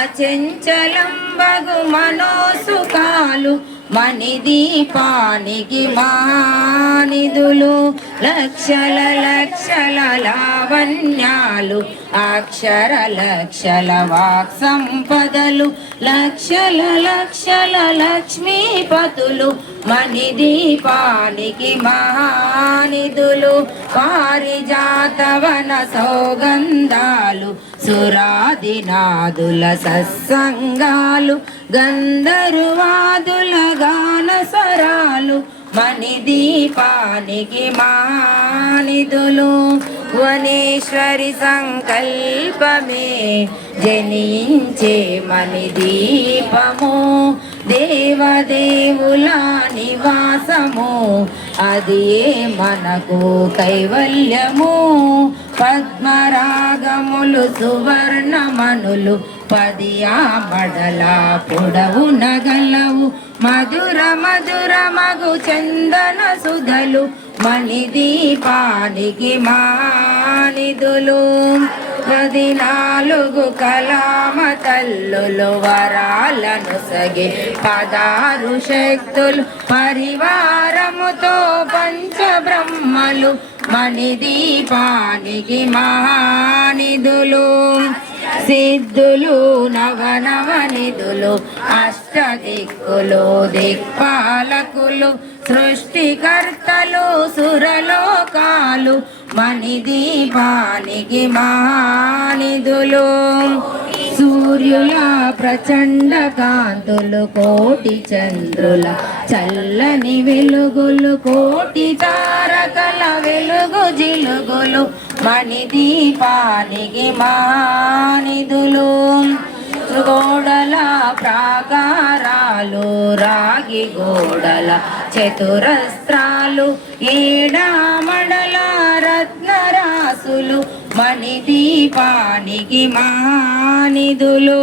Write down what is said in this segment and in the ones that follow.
అచంచలం బగు మనోసుఖాలు మణిదీపానికి మానిధులు లక్షల లక్షల లావణ్యాలు అక్షర లక్షల వాక్ సంపదలు లక్షల లక్షల లక్ష్మీపతులు మణిదీపానికి మహానిధులు పారిజాతవన సౌగంధాలు సురాదినాదుల సత్సంగాలు గంధర్వాదుల గాన స్వరాలు మణిదీపానికి మానిధులు వనేశ్వరి సంకల్పమే జనించే మణిదీపము దేవదేవుల నివాసము అది మనకు కైవల్యము పద్మరాగములు సువర్ణమణులు పదియామడల పొడవు నగలవు మధుర మధుర మగు చందన సుధలు మణిదీపానికి మానిధులు 14 కలామ తల్లులు వరాలను సగే 16 శక్తులు పరివారముతో పంచబ్రహ్మలు మణిదీపానికి మహానిధులు సిద్ధులు నవనవనిధులు అష్టదిక్కులు దిక్పాలకులు సృష్టికర్తలు సురలోకాలు మణిదీపానికి మహానిధులు సూర్యుల ప్రచండ కాంతులు కోటి చంద్రుల చల్లని వెలుగులు కోటి తారకల వెలుగు జిలుగులు మణిదీపానికి మహానిధులు గోడల ప్రాకారాలు రాగి గోడల చతురస్త్రాలు ఏడామడల రత్నరాసులు మణిదీపానికి మహానిధులు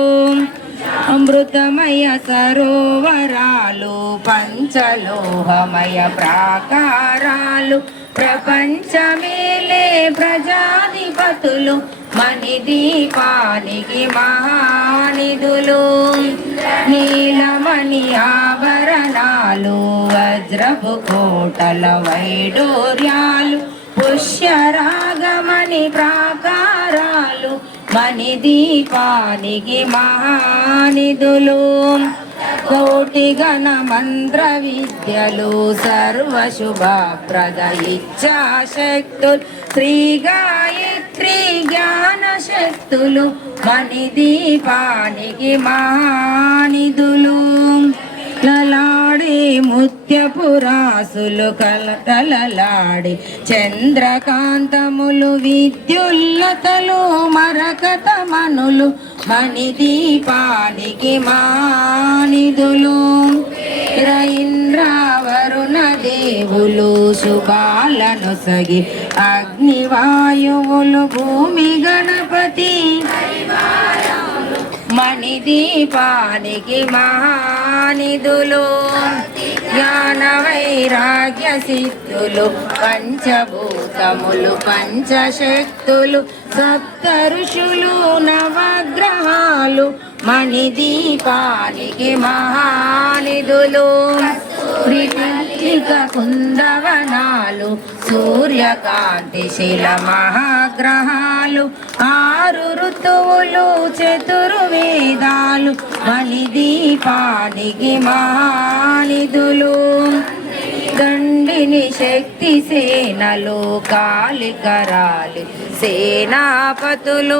అమృతమయ సరోవరాలు పంచలోహమయ ప్రాకారాలు ప్రపంచమేలే ప్రజాధిపతులు మణిదీపానికి మహానిధులు నీలమణి ఆభరణాలు వజ్రపు కోటల వైడూర్యాలు పుష్యరాగమణి ప్రాకారాలు మణిదీపానికి మహానిధులు కోటి గణ మంత్ర విద్యలు సర్వశుభప్రద ఇచ్ఛాశక్తులు శ్రీ గాయత్రి జ్ఞాన శక్తులు మణిదీపానికి మహానిధులు లలాడే ముత్యపురాసులు కలకలలాడి చంద్రకాంతములు విద్యుల్లతలు మరకతమనులు మణిదీపానికి మానిధులు ఇంద్రావరుణ దేవులు శుభాలను సగి అగ్నివాయువులు భూమి గణపతి మణిదీపానికి మహానిధులు జ్ఞాన వైరాగ్య సిద్ధులు పంచభూతములు పంచశక్తులు సప్త ఋషులు నవగ్రహాలు మణిదీపానికి మహానిధులు త్రికల్పిక కుందవనాలు సూర్యకాంతి శిల మహాగ్రహాలు 6 ఋతువులు చతుర్వేదాలు మణిదీపానికి మహానిధులు దండిని శక్తి సేనలు కాళికరాలి సేనాపతులు